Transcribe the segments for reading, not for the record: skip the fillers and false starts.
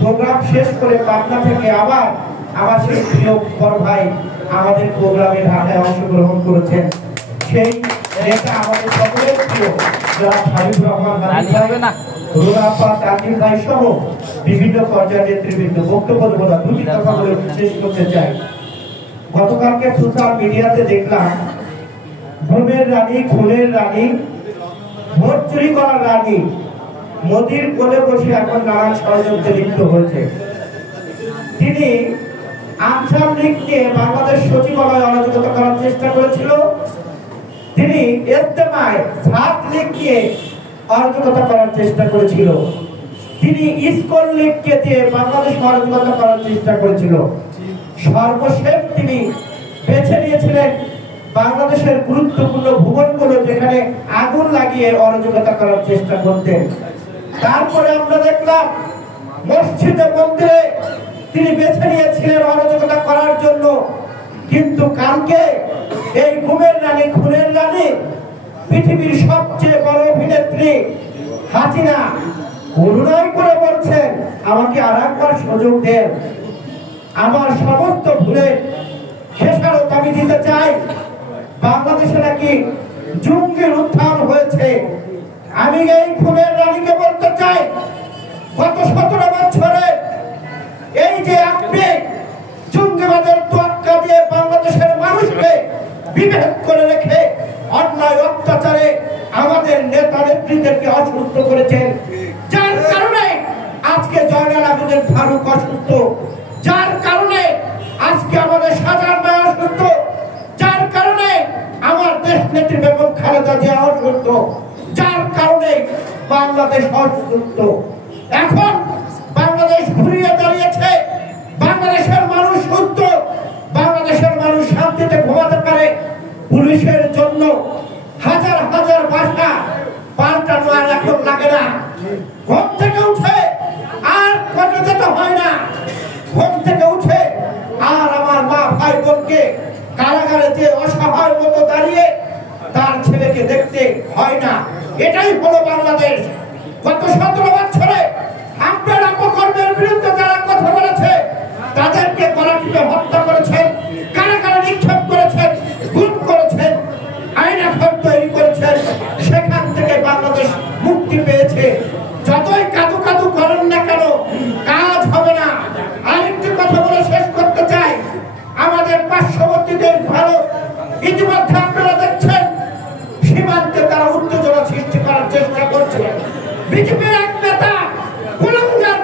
Programme শেষ করে পাবনা থেকে আবার আমার সেই প্রিয় বড় ভাই আমাদের প্রোগ্রামে ঢাকায় অংশগ্রহণ করেছেন। সেই নেতা আমাদের সকলের প্রিয় জনাব হাবিবুর রহমান তানজিম ভাই সহ বিভিন্ন পর্যায়ের নেতৃবৃন্দ বক্তব্য দেব না, দুটি কথা বলে শেষ করতে চাই। গতকালকে সোশ্যাল মিডিয়াতে দেখলাম ঘুমের রানী, খুনের রানী, ভোট চুরি করার রানী মোদির কোলে বসে এখন নানান ষড়যন্ত্রে লিপ্ত হয়েছে। তিনি আনসার লীগ নিয়ে বাংলাদেশ সচিবালয় অরাজকতা করার চেষ্টা করেছিল, তিনি ইজতেমায় ছাত্র লীগ নিয়ে অরাজকতা করার চেষ্টা করেছিল, তিনি ইসকন লীগকে দিয়ে বাংলাদেশ অরাজকতা করার চেষ্টা করেছিল। সর্বশেষ তিনি বেছে নিয়েছিলেন বাংলাদেশের গুরুত্বপূর্ণ ভূখণ্ডগুলো যেখানে আগুন লাগিয়ে অরাজকতা করার চেষ্টা করতেন। তারপরে আমরা দেখলাম মসজিদে মন্দিরে তিনি বেছে নিয়েছিলেন অরাজকতা করার জন্য। কিন্তু কালকে এই ঘুমের রানী, খুনের রানী, পৃথিবীর সবচেয়ে বড় অভিনেত্রী হাসিনা অনুনয় করে বলছেন আমাকে আর একবার সুযোগ দেন, আমার সমস্ত ভুলের খেসারত আমি দিতে চাই। বাংলাদেশে নাকি জঙ্গির উত্থান হয়েছে। আমি এই খুনের রানীকে বলতে চাই, গত 17 বছরে এই যে আপনি জঙ্গিবাদের তোয়াক্কা দিয়ে বাংলাদেশের মানুষকে বিভেদ করে রেখে অন্যায় অত্যাচারে আমাদের নেতা নেত্রীদেরকে অসুস্থ করেছেন, যার কারণে আজকে জয়নাল আবেদিন ফারুক অসুস্থ, যার কারণে আজকে আমাদের সাজার মায় অসুস্থ, যার কারণে আমার দেশ নেত্রী বেগম খালেদা জিয়া অসুস্থ, যার কারণে বাংলাদেশ অসুস্থ। এখন বাংলাদেশ ঘুরিয়ে দাঁড়িয়েছে, বাংলাদেশের মানুষ সুস্থ, বাংলাদেশের মানুষ শান্তিতে ঘুমাতে পারে। পুলিশের জন্য হাজার হাজার বাসা পাল্টানো আর এখন লাগে না। ঘুম থেকে উঠে আর কোর্টে যেতে হয় না, ঘুম থেকে উঠে আর আমার মা ভাই বোনকে কারাগারে যে অসহায় মতো দাঁড়িয়ে তার ছেলেকে দেখতে হয় না। এটাই হলো বাংলাদেশ। গত 17 বছরে আপনার অপকর্মের বিরুদ্ধে যারা কথা বলেছে তাদেরকে গলা টিপে হত্যা করেছেন, কারাগারে নিক্ষেপ করেছেন, গুম করেছেন, আইন তৈরি করেছেন, সেখান থেকে বাংলাদেশ মুক্তি পেয়েছে। যতই কাদু কাদু করেন না কেন কাজ হবে না। আরেকটি কথা বলে শেষ করতে চাই, আমাদের পার্শ্ববর্তী দেশ ভারত ইতিমধ্যে আপনারা দেখছেন সীমান্তে তারা উত্তেজনা সৃষ্টি করার চেষ্টা করছে। বিজেপির এক নেতা কুলাঙ্গার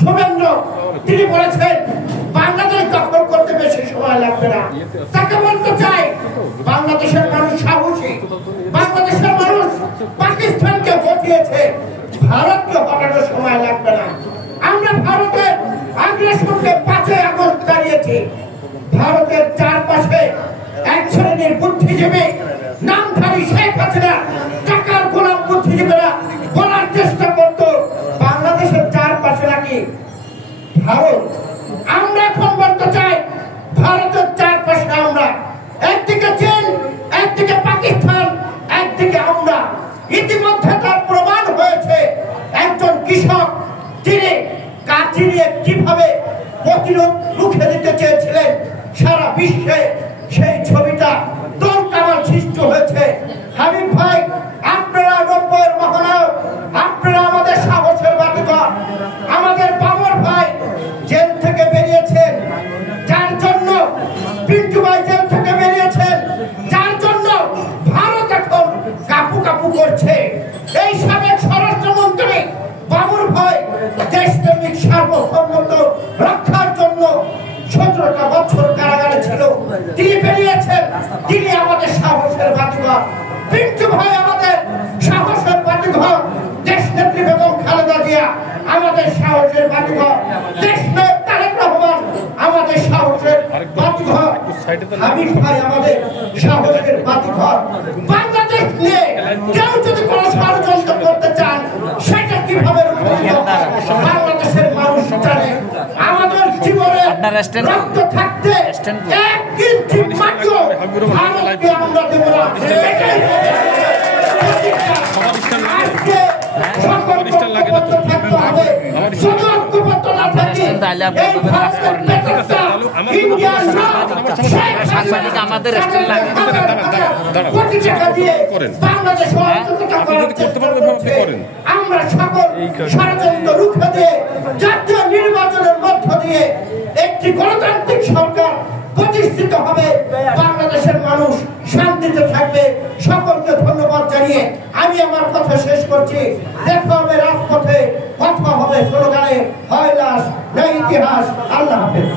শুভেন্দ্র তিনি বলেছেন বাংলাদেশ দখল করতে বেশি সময় লাগবে না। তাকে বলতে চাই বাংলাদেশের মানুষ সাহসী, বাংলাদেশের মানুষ পাকিস্তানকে হটিয়েছে, ভারতকে হটানোর সময় লাগবে না। আমরা ভারতের আগ্রাসনকে 5 আগস্ট দাঁড়িয়েছি। ভারতের চারপাশে এক শ্রেণীর বুদ্ধিজীবী নামধারী শেখ হাসিনা টাকার গোলাম বুদ্ধিজীবীরা বলার চেষ্টা করত বাংলাদেশের চারপাশে নাকি ভারত। আমরা এখন বলতে চাই ভারতের চারপাশে আমরা, একদিকে চীন, একদিকে পাকিস্তান, একদিকে আমরা। ইতিমধ্যে তার প্রমাণ হয়েছে একজন কৃষক তিনি কাঁচি নিয়ে কিভাবে প্রতিরোধ রুখে দিতে চেয়েছিলেন, সারা বিশ্বে সেই ছবিটা তোলপাড় সৃষ্টি হয়েছে। হাবিব ভাই, আপনারা 90-এর মহানায়ক, আপনারা আমাদের সাহসের বাতিঘর। আমাদের বাবর ভাই জেল থেকে বেরিয়েছেন, যার জন্য পিন্টু ভাই জেল থেকে বেরিয়েছেন, যার জন্য ভারত এখন কাপু কাপু করছে। এই সাবেক স্বরাষ্ট্রমন্ত্রী বাবর ভাই দেশপ্রেমিক সার্বভৌমত্ব রক্ষার জন্য 17টা বছর কারাগারে ছিল, তিনি বেরিয়েছেন। তিনি আমাদের সাহসের বাতিঘর। পিন্টু ভাই আমাদের সাহসের বাতিঘর। দেশ নেত্রী বেগম খালেদা জিয়া আমাদের সাহসের বাতিঘর। দেশ নায়ক তারেক রহমান আমাদের সাহসের বাতিঘর। হাবিব ভাই আমাদের সাহসের বাতিঘর। বাংলাদেশ নিয়ে কেউ যদি কোনো ষড়যন্ত্র করতে চান সেটা কিভাবে বাংলাদেশের মানুষ জানে। আমাদের জীবনে রক্ত থাকতে 1 ইঞ্চি মাটিও ভারতকে আমরা দেব না। আজকে সকল থাকতে হবে, শুধু ঐক্যবদ্ধ না তাহলে সাংবাদিক আমাদের রেস্টুরেন্ট লাগে আমরা সকল ষড়যন্ত্র রুখে দিয়ে জাতীয় নির্বাচনের মধ্য দিয়ে একটি গণতান্ত্রিক সরকার প্রতিষ্ঠিত হবে, বাংলাদেশের মানুষ শান্তিতে থাকবে। সকলকে ধন্যবাদ জানিয়ে আমি আমার কথা শেষ করছি। দেখা হবে রাজপথে, কথা হবে স্লোগানে, হয় লাশ না ইতিহাস। আল্লাহ হাফেজ।